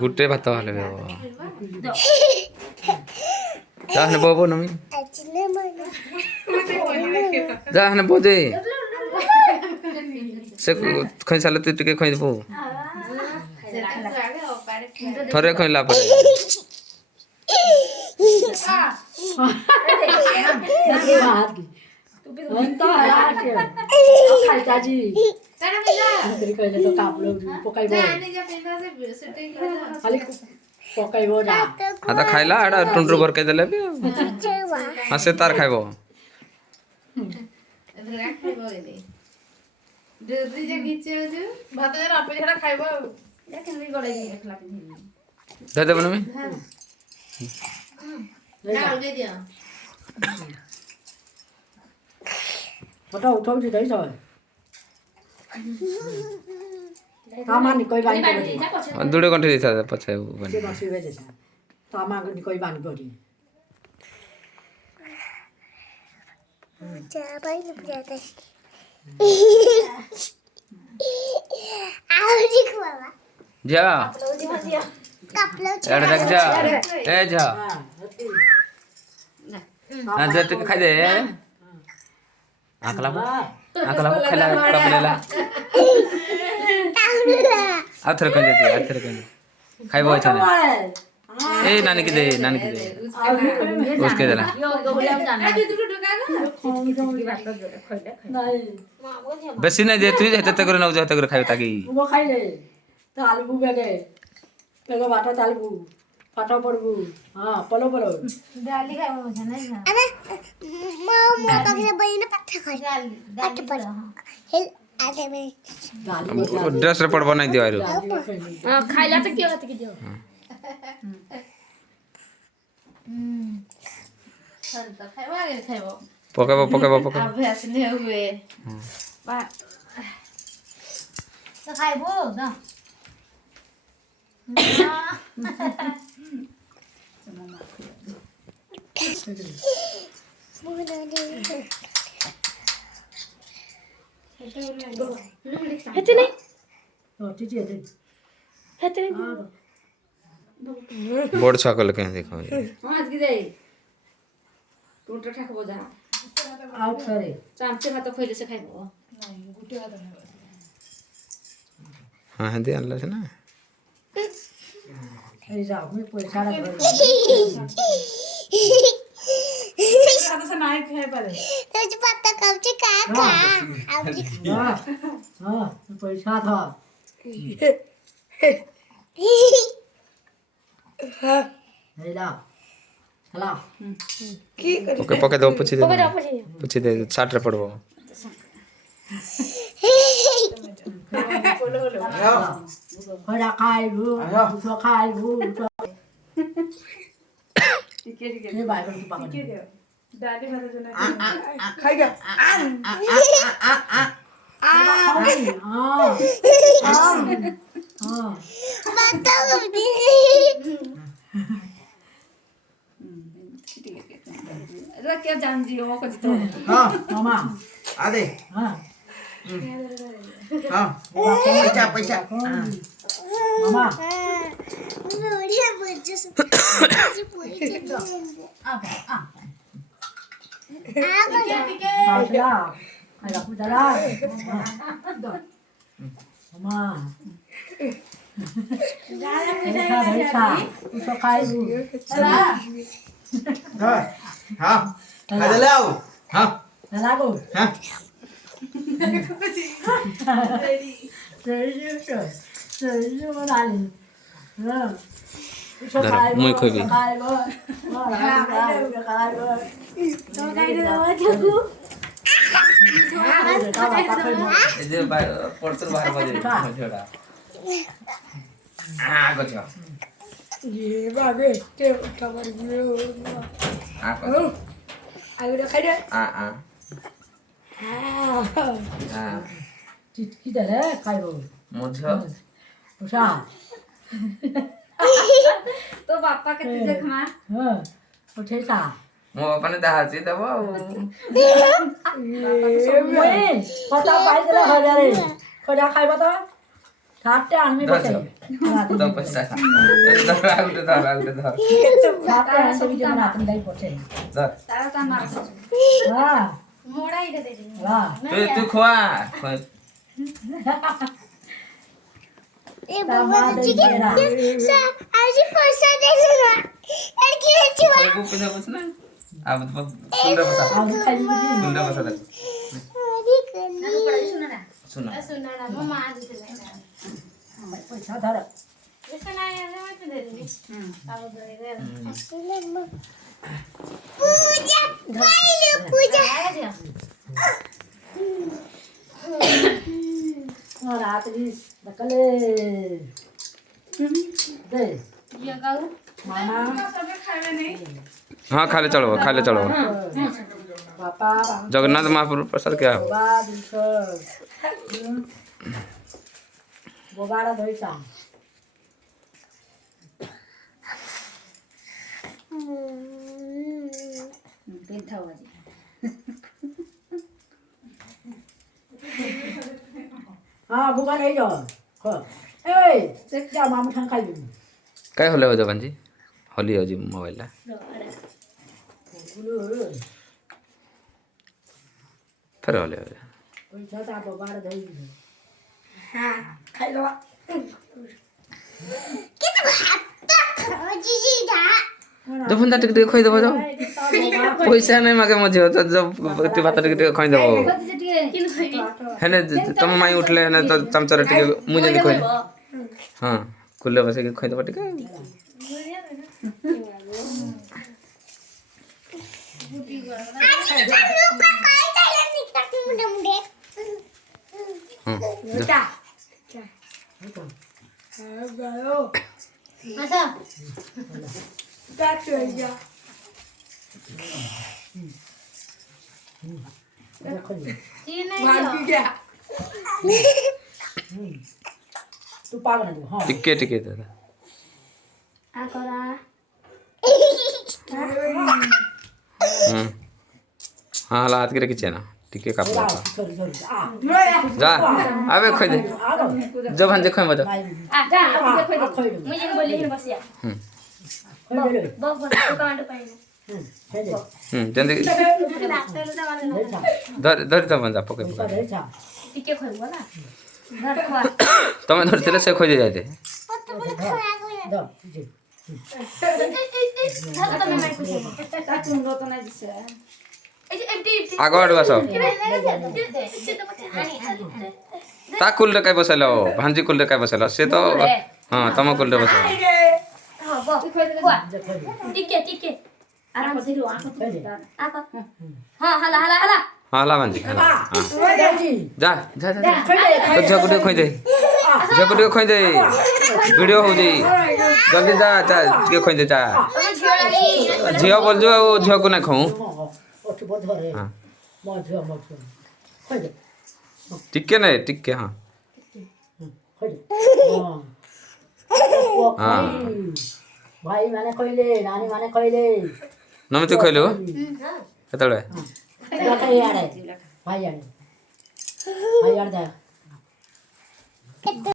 गुटे भात वाले जाहने बोबो नमी जाहने बोजे से खै साले तू टिके खै देबो थरे खैला पर आता खाइला आड़ा टुंड्रू भर के देले हां से तार खाइबो जल्दी जे गिचे जो भात जरा अपे छड़ा खाइबो लेकिन भी गड़े दी एकला दे देबो नमी ना दे दिया फोटो उठाउ छी दै छ कामा नि कोइ बानी गरी दुडे कंठे दिथा पछे से बसी बेजे छ तामा नि कोइ बानी गरी जा भाई न जाता जा कपलो एड़ देख जा ए जा हां जे तक खा दे आकला खला कबलेला आथर कन दे खाइबो छ ना ए नानी के दे उसके देला बेसी नहीं दे तू हेते तक न जा तक खाइ ताकी वो खाइ ले तालबु बेगे पेगो बाटा तालबु फाटा पड़बु हां पलो डाली खाइबो छ नै अरे मम्मा तो के बहिन पत्ता खाइ पत्ता पर हेल आले में ड्रेस रिपोर्ट बनाइ दियो आरो खाइला त के होत के दियो सर त खाइबो आगे खाइबो पकाबो अभ्यास नहीं हुए बा तो खाइबो ना हेते नहीं टीटी दे हेते नहीं बोर्ड छकल के देखो आज की दे टोटो ठाकबो जा आउट करे चामचे भात खोइले से खाइबो हां दे अल्लाह से ना ए जाओ मैं पैसा ला तो पत्ता कब से खा हां पैसा था हेला हला पके दो पूछ दे 60 रे पड़बो खड़ा खाइबु तो खाइबु ठीक है भाई को पापा डाली भात जना खाइगा हां पत्ता कब दी क्या जान जी वो को तो हां मामा आदे हां हां पैसा मामा लोड़िया बच्चे से पूरी चल आ आला आला कुदला मामा पैसा तो खाइबु हां आदे लाओ हां लागो हां सही बनाली हां मुई खोइबी खाइबो खाइबो तो गाइड दो ए जे पड़तर बाहर बजे छोड़ा आ गयो ये बाबे ते खबर मिलो आ को आइडा खाइडा आ चिटकी दले खाइबो मुझे उषा तो पापा के तुझे खमा हां उठे ता ମୋ ବାପା ନେ ଦାହାଛି ଦେବ ଆଉ ମୁଇଁ ଫଟା ପାଇଦେଲେ 1000 ଖଜା ଖାଇବ ତ ଠାଟେ ଆଣିବି ବସେ ଦ ପଇସା ଏ ଧର ଆଉ ଗୋଟେ ଧର ଠାଟେ ଆଣିବି ଯେ ନା ତୁମ ଦେଇ ପଛେ ଧର ତାର ତା ମାର ହଁ ମୋଡା ଇଦେ ଦେ ହଁ ତୁ ଖୁଆ ए बाबा जी के आज पैसा दे ना लड़की अच्छी बात को पे बस ना अब कुंडा बसा ଆଉ ଖାଇବି कुंडा बसा देख अरे कनी ନା ପଡା ସୁନା ନା सुना ସୁନା ନା ମୋ ମା ଦେଇଥିଲା ପଇସା ଧର ଏସେ ନା ଏ ମୁଁ ଦେ ଦେବି ଆଉ ଦେ ଦେ पूजा पहले पूजा आ जा रात भी नकले दे ये गाऊ मामा हाँ खाले चलो पापा जगन्नाथ महाप्रभु प्रसाद क्या हो बाबा दिस बोबारा धोइसा पिंथा बाजी हाँ भूखा नहीं जाओ ए जा मामा ठन खाई काय होले हो जगन जी होली हो जी मोबाइल ला फिर होले हो पैसा ता बोबारा धोइ हाँ खाई लो कितना भात जी दा जब फुंदा टिक खोई देबो जाओ पैसा नहीं मागे मजे तो जब ते बात टिक खोई देबो किन खाइबी हेने तुम माई उठले हेने तो चमचर टिक मुझे नहीं खोई हां कुल्ले बसे के खोई देबो टिक आज लोग का काय चाहिए निकता मुंडे मुंडे हां बेटा अच्छा चीन नहीं तू पागल है हाँ टिके दादा आ करा हाँ हाथ के रखी ना टिके का सॉरी आ जा आवे खोई दे आ गो जब हम देखो मजा आ जा आप देखो खोई दे मुझे बोली है बसिया खोई दे बहुत दुकान पे खोई दे जल्दी धर तो बंदा पके पैसा दे जा टिके खोल बोला घर खवा तमे धरते से खोई जाते दो जी चल तो मैं माइक को ता तुम रो तो ना दिसे ए आगड बस ता कुल रे काय बसलो भांजी कुल रे काय बसलो से तो हां तम कुल रे बसलो हां बो खवा टिके आराम से रो आंख तो आका हां हला हाला भांजी हाला हां जी जा तो झगड़े खोई दे झगड़े खोई दे वीडियो हो जाई जल्दी जा के खोई दे जा झियो बोल जो वो झियो को ना खाऊं ओठ बहुत धरे हां मौज खोई दे टिके हां खोई दे हां भाई माने खोइले नानी माने खोइले नमित खोइलो केतले भाई आड़े भाई आड़े जा